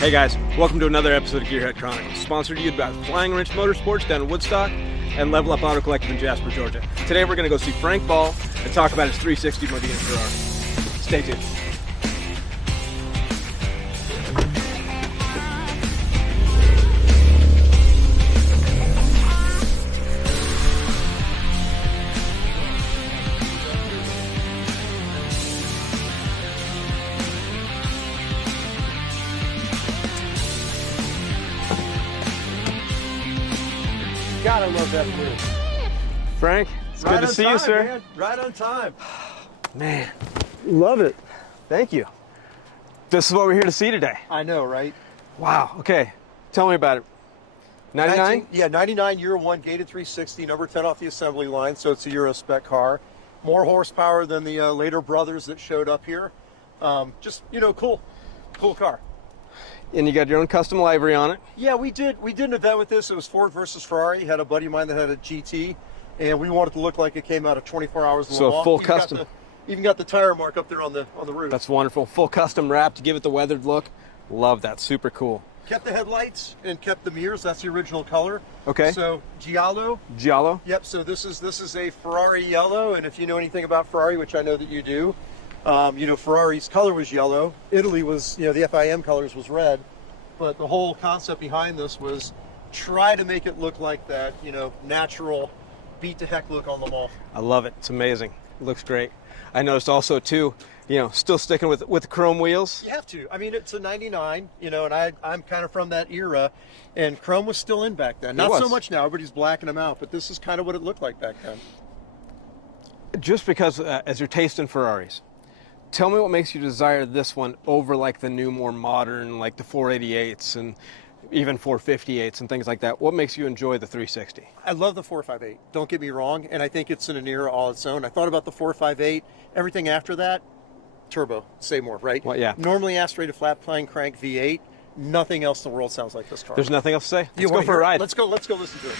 Hey guys, welcome to another episode of Gearhead Chronicles, sponsored to you by Flying Wrench Motorsports down in Woodstock and Level Up Auto Collective in Jasper, Georgia. Today we're going to go see Frank Ball and talk about his 360 Modena Ferrari. Stay tuned. God, I love that blue. Frank, it's Right good to on see time, you, sir. Man. Right on time. Man, love it. Thank you. This is what we're here to see today. I know, right? Wow, okay. Tell me about it. 99? Yeah, 99 Euro 1 gated 360, number 10 off the assembly line, so it's a Euro spec car. More horsepower than the later brothers that showed up here. Just, you know, cool car. And you got your own custom livery on it. Yeah, we did an event with this. It was Ford versus Ferrari. Had a buddy of mine that had a GT, and we wanted to look like it came out of 24 hours. So a full custom. Even got the tire mark up there on the roof. That's wonderful. Full custom wrap to give it the weathered look. Love that. Super cool. Kept the headlights and kept the mirrors. That's the original color. Okay. So Giallo. Giallo? Yep. So this is a Ferrari yellow, and if you know anything about Ferrari, which I know that you do, you know Ferrari's color was yellow. Italy was, you know, the FIM colors was red, but the whole concept behind this was try to make it look like that, you know, natural, beat to heck look on the mall. I love it. It's amazing. It looks great. I noticed also too, you know, still sticking with chrome wheels. You have to. I mean, it's a 99, you know, and I'm kind of from that era, and chrome was still in back then. Not so much now, everybody's blacking them out, but this is kind of what it looked like back then. Just because, as your taste in Ferraris, tell me what makes you desire this one over like the new, more modern, like the 488s and even 458s and things like that. What makes you enjoy the 360? I love the 458, don't get me wrong, and I think it's in an era all its own. I thought about the 458, everything after that, turbo, say more, right? Well, yeah. Normally aspirated flat plane crank V8, nothing else in the world sounds like this car. There's nothing else to say. You Let's go wanna for a hear it? ride. Let's go listen to it.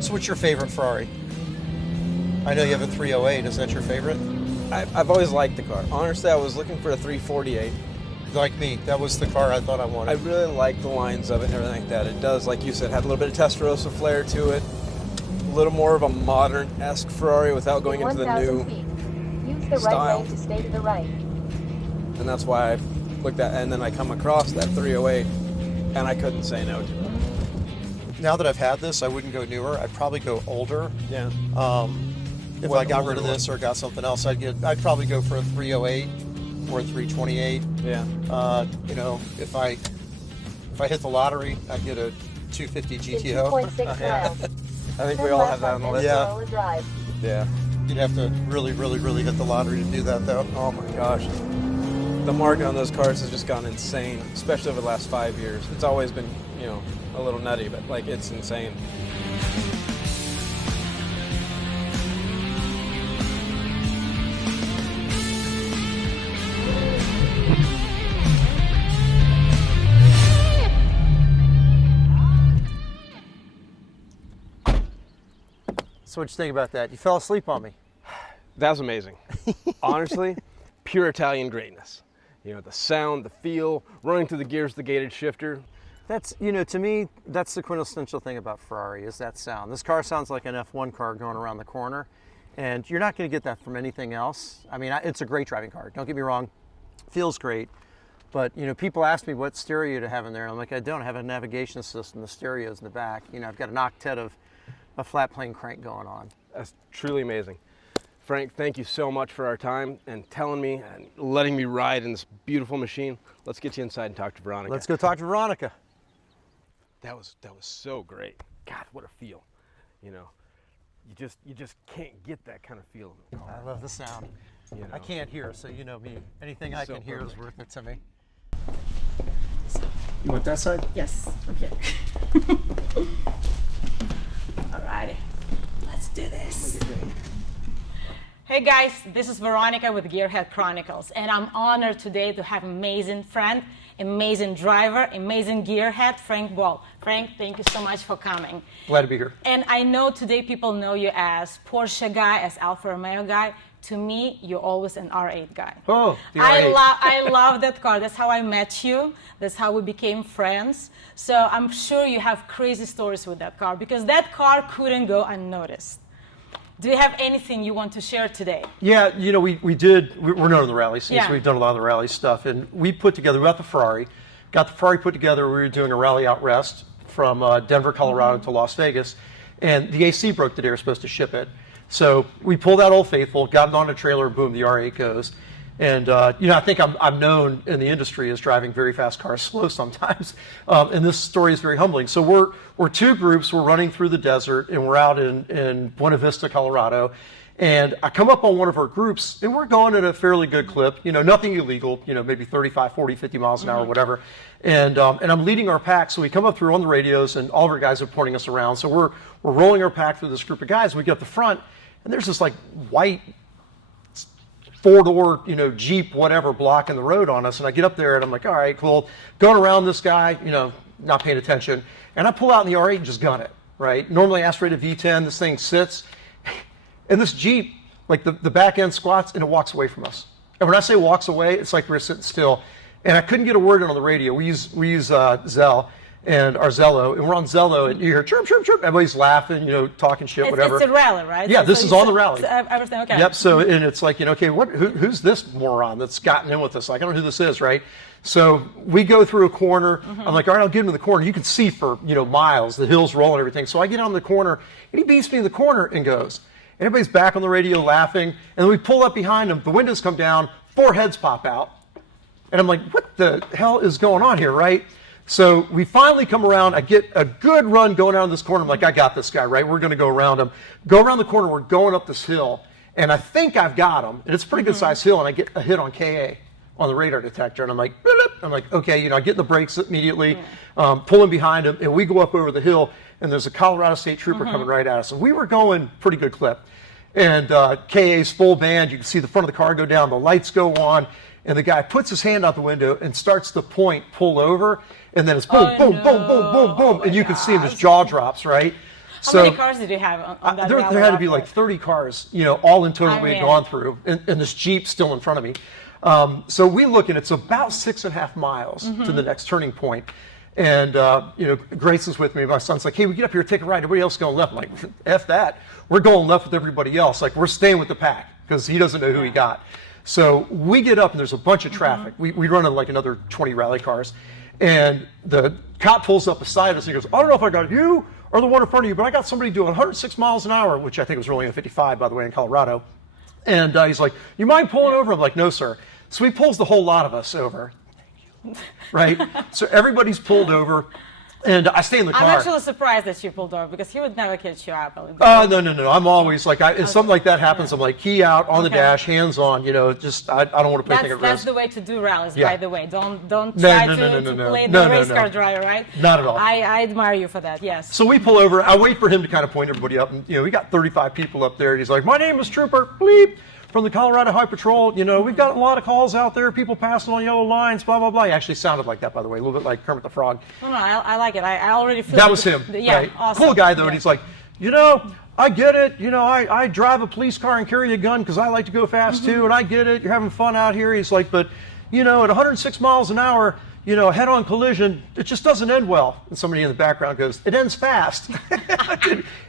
So what's your favorite Ferrari? I know you have a 308. Is that your favorite? I've always liked the car. Honestly, I was looking for a 348. Like me, that was the car I thought I I wanted. really like the lines of it and everything like that. It does, like you said, have a little bit of Testarossa flair to it. A little more of a modern-esque Ferrari without going into the 1,000 new feet. Use the style. right lane to stay to the right. And that's why I looked at, and then I come across that 308, and I couldn't say no to it. Now that I've had this, I wouldn't go newer. I'd probably go older. Yeah. If What I got older rid of this one? or got something else, I'd probably go for a 308 or a 328. Yeah. You know, if I hit the lottery, I'd get a 250 GTO. 2.6 miles. I think Turn we all left have that on the list. Yeah. Pensacola Drive. Yeah. You'd have to really hit the lottery to do that, though. Oh my gosh. The market on those cars has just gone insane, especially over the last 5 years. It's always been, you know, a little nutty, but like it's insane. So what you think about that? You fell asleep on me. That was amazing. Honestly, pure Italian greatness. You know, the sound, the feel, running through the gears, the gated shifter. That's, you know, to me, that's the quintessential thing about Ferrari is that sound. This car sounds like an F1 car going around the corner, and you're not going to get that from anything else. I mean, it's a great driving car. Don't get me wrong, feels great. But, you know, people ask me what stereo to have in there. I'm like, I don't have a navigation system. The stereo's in the back. You know, I've got an octet of a flat plane crank going on. That's truly amazing. Frank, thank you so much for our time and telling me and letting me ride in this beautiful machine. Let's get you inside and talk to Veronica. Let's go talk to Veronica. That was so great. God, what a feel. You know, you just can't get that kind of feel in the car. I love the sound. You know. I can't hear, so you know me. Anything I So can hear is perfect. worth it to me. You want that side? Yes, okay. Alrighty, let's do this. Hey guys, this is Veronica with Gearhead Chronicles, and I'm honored today to have amazing friend, amazing driver, amazing gearhead, Frank Ball. Frank, thank you so much for coming. Glad to be here. And I know today people know you as Porsche guy, as Alfa Romeo guy. To me, you're always an R8 guy. Oh, the R8. I love that car. That's how I met you. That's how we became friends. So I'm sure you have crazy stories with that car because that car couldn't go unnoticed. Do you have anything you want to share today? Yeah, you know, we're known in the rally scene, Yeah. so we've done a lot of the rally stuff. And we got the Ferrari put together. We were doing a rally out west from Denver, Colorado to Las Vegas. And the AC broke the day we were supposed to ship it. So we pulled out Old Faithful, got it on a trailer, boom, the R8 goes. And, you know, I think I'm known in the industry as driving very fast cars slow sometimes. And this story is very humbling. So we're two groups. We're running through the desert, and we're out in Buena Vista, Colorado. And I come up on one of our groups, and we're going at a fairly good clip. You know, nothing illegal, you know, maybe 35, 40, 50 miles an hour, whatever. And I'm leading our pack. So we come up through on the radios, and all of our guys are pointing us around. So we're rolling our pack through this group of guys. And we get up the front, and there's this, like, white four-door, you know, Jeep, whatever, blocking the road on us. And I get up there and I'm like, all right, cool. Going around this guy, you know, not paying attention. And I pull out in the R8 and just gun it, right? Normally aspirated V10, this thing sits. And this Jeep, like the back end squats and it walks away from us. And when I say walks away, it's like we're sitting still. And I couldn't get a word in on the radio. We use Zell and our Zello, and we're on Zello, and you hear chirp, chirp, chirp. Everybody's laughing, you know, talking shit, whatever. It's a rally, right? Yeah, So this you is on the said- rally. so everything, okay. Yep. So, and it's like, you know, okay, who's this moron that's gotten in with us? Like, I don't know who this is, right? So we go through a corner. I'm like, all right, I'll get him in the corner. You can see for, you know, miles, the hills rolling and everything. So I get on the corner, and he beats me in the corner and goes. And everybody's back on the radio laughing. And then we pull up behind him. The windows come down. 4 heads pop out. And I'm like, what the hell is going on here, right? So we finally come around. I get a good run going around this corner. I'm like, I got this guy, right? We're going to go around him. Go around the corner. We're going up this hill. And I think I've got him. And it's a pretty good sized hill. And I get a hit on KA on the radar detector. And I'm like, bloop. I'm like, okay, you know, I get the brakes immediately, pulling behind him. And we go up over the hill. And there's a Colorado State Trooper coming right at us. And we were going pretty good clip. And KA's full band. You can see the front of the car go down. The lights go on. And the guy puts his hand out the window and starts to point, pull over, and then it's boom, boom, boom, boom, boom, boom, and you can see him, his jaw drops, right? How many cars did you have on that there rally had to be out like there? 30 cars, you know, all in total I we had mean- gone through, and this Jeep still in front of me. So we look, and it's about 6.5 miles to the next turning point. And, you know, Grayson's with me. My son's like, hey, we get up here, take a ride. Everybody else going left. I'm like, F that. We're going left with everybody else. Like, we're staying with the pack because he doesn't know who he got. So we get up, and there's a bunch of traffic. We run in like another 20 rally cars. And the cop pulls up beside us, and he goes, I don't know if I got you or the one in front of you, but I got somebody doing 106 miles an hour, which I think was rolling at 55, by the way, in Colorado. And he's like, you mind pulling over? I'm like, no, sir. So he pulls the whole lot of us over. Right? So everybody's pulled over, and I stay in the car. I'm actually surprised that you pulled over because he would never catch you up. No. I'm always like, if something like that happens, I'm like, key out, on the dash, hands on, you know, just, I don't want to put anything at That's risk. the way to do rallies, Yeah. by the way. Don't No, try no, no, to no, no. play No, the no, race no. car driver, right? Not at all. I admire you for that, yes. So we pull over. I wait for him to kind of point everybody up. And, you know, we got 35 people up there. And he's like, my name is Trooper Bleep from the Colorado High Patrol. You know, we've got a lot of calls out there, people passing on yellow lines, blah, blah, blah. He actually sounded like that, by the way, a little bit like Kermit the Frog. No, I like it. I already feel That like was him. Yeah, right? awesome. Cool guy, though. Yeah. And he's like, you know, I get it. You know, I drive a police car and carry a gun because I like to go fast, too. And I get it. You're having fun out here. He's like, but, you know, at 106 miles an hour, you know, head-on collision, it just doesn't end well. And somebody in the background goes, it ends fast.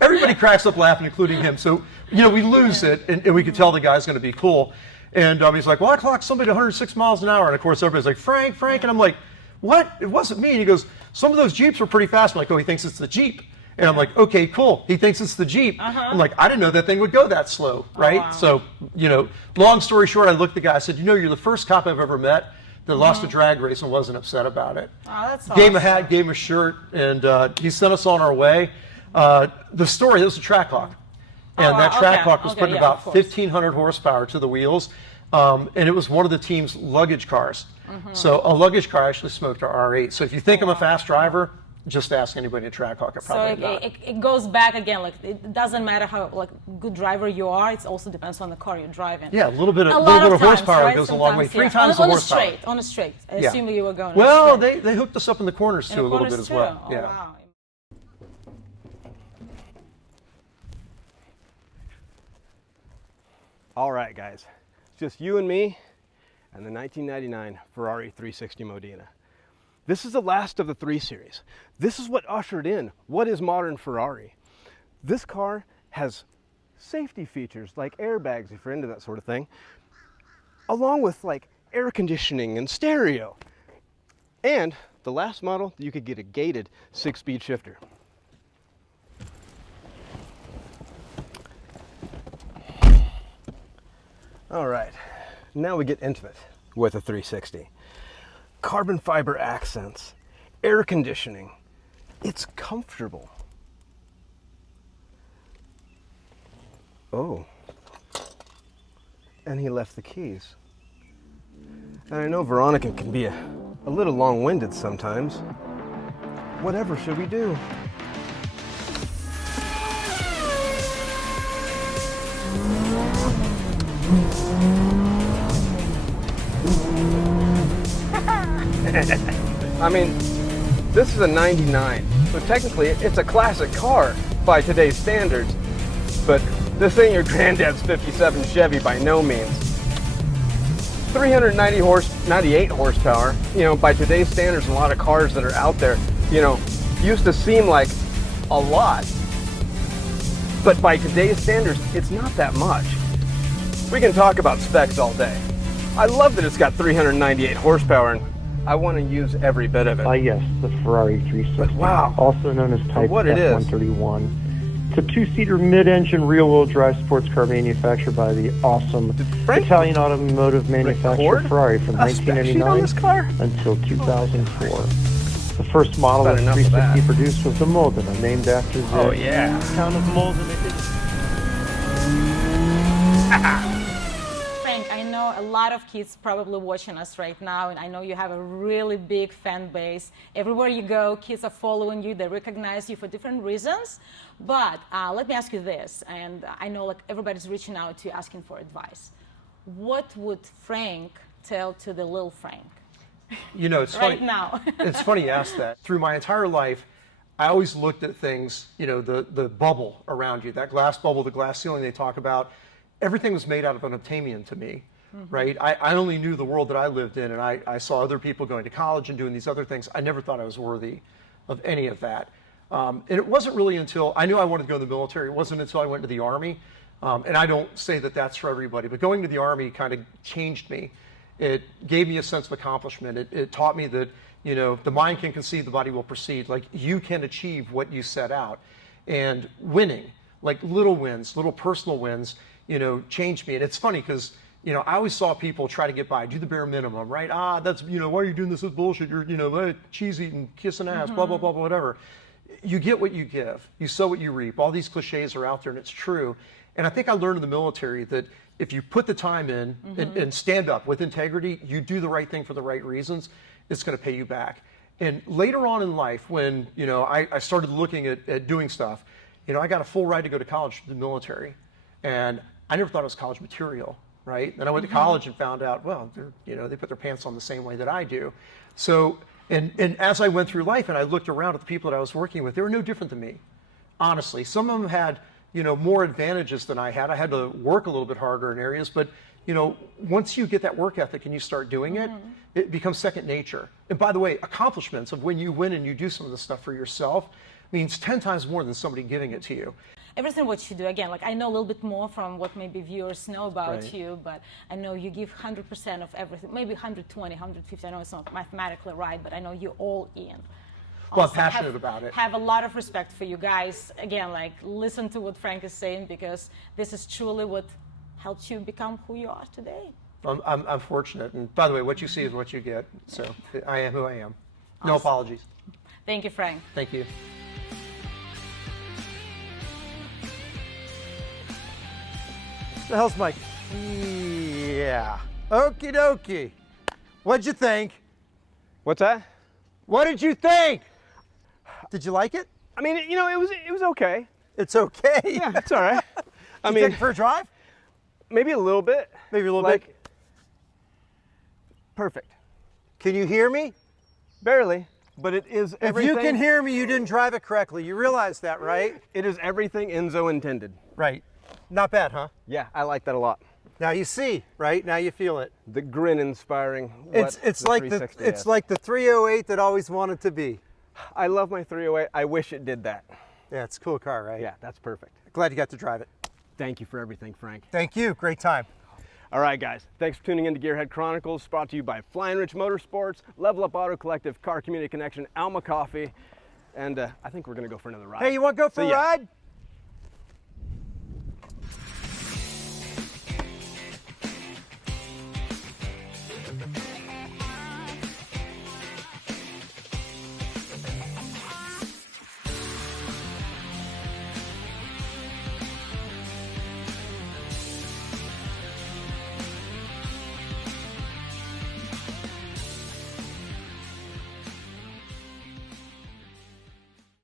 Everybody cracks up laughing, including him. So, you know, we lose it, and we can tell the guy's going to be cool. And he's like, well, I clocked somebody at 106 miles an hour. And, of course, everybody's like, Frank. And I'm like, what? It wasn't me. And he goes, some of those Jeeps were pretty fast. I'm like, oh, he thinks it's the Jeep. And I'm like, okay, cool. He thinks it's the Jeep. I'm like, I didn't know that thing would go that slow, right? wow. So, you know, long story short, I looked at the guy. I said, you know, you're the first cop I've ever met that lost a drag race and wasn't upset about it. Oh, that's Gave him a awesome. hat, gave him a shirt, and he sent us on our way. The story, this was a track hawk. And Oh, that wow, track okay, hawk was okay, putting yeah, about of course. 1,500 horsepower to the wheels. And it was one of the team's luggage cars. So a luggage car actually smoked our R8. So if you think I'm a fast driver, just ask anybody at Track Hawk. I So probably am not. it goes back again. Like it doesn't matter how like good driver you are. It also depends on the car you're driving. Yeah, a little bit of times, horsepower right? goes a long way. Sometimes, Three yeah. times the on horsepower. On a straight. I Yeah. assume you were going. Well, on a straight. they hooked us up in the corners In too the a little corners bit as well. too? Oh, Yeah. wow. All right, guys, it's just you and me and the 1999 Ferrari 360 Modena. This is the last of the 3 Series. This is what ushered in what is modern Ferrari. This car has safety features like airbags, if you're into that sort of thing, along with like air conditioning and stereo. And the last model, you could get a gated 6-speed shifter. All right, now we get intimate with a 360. Carbon fiber accents, air conditioning. It's comfortable. Oh, and he left the keys. And I know Veronica can be a little long-winded sometimes. Whatever should we do? I mean, this is a 99, so technically it's a classic car by today's standards, but this ain't your granddad's 57 Chevy by no means. 98 horsepower, you know, by today's standards, a lot of cars that are out there, you know, used to seem like a lot, but by today's standards, it's not that much. We can talk about specs all day. I love that it's got 398 horsepower, and I want to use every bit of it. Yes, the Ferrari 360, But wow, also known as Type what it is. F131. It's a 2-seater mid-engine rear-wheel drive sports car manufactured by the awesome Frank Italian automotive manufacturer record Ferrari from a spec sheet on 1999 this car? until 2004. The first model of About enough of 360 that. produced was the Modena, named after the Oh yeah. town of Modena. Frank, I know a lot of kids probably watching us right now, and I know you have a really big fan base. Everywhere you go, kids are following you. They recognize you for different reasons. But let me ask you this, and I know like everybody's reaching out to you asking for advice. What would Frank tell to the little Frank You know, it's right funny. now? It's funny you ask that. Through my entire life, I always looked at things, you know, the bubble around you, that glass bubble, the glass ceiling they talk about. Everything was made out of unobtainium to me, right? I only knew the world that I lived in, and I saw other people going to college and doing these other things. I never thought I was worthy of any of that. And it wasn't really until I knew I wanted to go in the military. It wasn't until I went to the Army. And I don't say that that's for everybody, but going to the Army kind of changed me. It gave me a sense of accomplishment. It taught me that, you know, the mind can conceive, the body will proceed. Like, you can achieve what you set out. And winning, like little wins, little personal wins, you know, changed me. And it's funny because, you know, I always saw people try to get by, do the bare minimum, right? That's, you know, why are you doing this? This bullshit. You're, you know, cheese eating, kissing ass, blah, blah, blah, blah, whatever. You get what you give. You sow what you reap. All these cliches are out there, and it's true. And I think I learned in the military that if you put the time in and stand up with integrity, you do the right thing for the right reasons, it's going to pay you back. And later on in life, when, you know, I started looking at doing stuff, you know, I got a full ride to go to college for the military. And I never thought it was college material, right? Then I went to college and found out, well, you know, they put their pants on the same way that I do. So, and as I went through life and I looked around at the people that I was working with, they were no different than me, honestly. Some of them had, you know, more advantages than I had. I had to work a little bit harder in areas, but, you know, once you get that work ethic and you start doing it, it becomes second nature. And by the way, accomplishments of when you win and you do some of the stuff for yourself means 10 times more than somebody giving it to you. Everything what you do, again, like I know a little bit more from what maybe viewers know about Right. you, but I know you give 100% of everything, maybe 120, 150. I know it's not mathematically right, but I know you're all in. Well, I'm Also, passionate about it. Have a lot of respect for you guys. Again, like listen to what Frank is saying, because this is truly what helped you become who you are today. I'm fortunate. And by the way, what you see is what you get. So I am who I am. No apologies. Thank you, Frank. Thank you. The hell's Mike? Yeah. Okie dokie. What'd you think? What's that? What did you think? Did you like it? I mean, you know, it was okay. It's okay. Yeah, it's all right. I You mean, take it for a drive? maybe a little bit. Maybe a little like, bit. Perfect. Can you hear me? Barely, but it is If everything. you can hear me, you didn't drive it correctly. You realize that, right? It is everything Enzo intended. Right. Not bad, huh? Yeah, I like that a lot. Now you see, right? Now you feel it. The grin inspiring. It's like the 360 it's is. like the 308 that always wanted to be. I love my 308. I wish it did that. Yeah, it's a cool car, right? Yeah, that's perfect. Glad you got to drive it. Thank you for everything, Frank. Thank you. Great time. All right, guys. Thanks for tuning in to Gearhead Chronicles, brought to you by Flying Rich Motorsports, Level Up Auto Collective, Car Community Connection, Alma Coffee, and I think we're going to go for another ride. Hey, you want to go for See a ya. ride?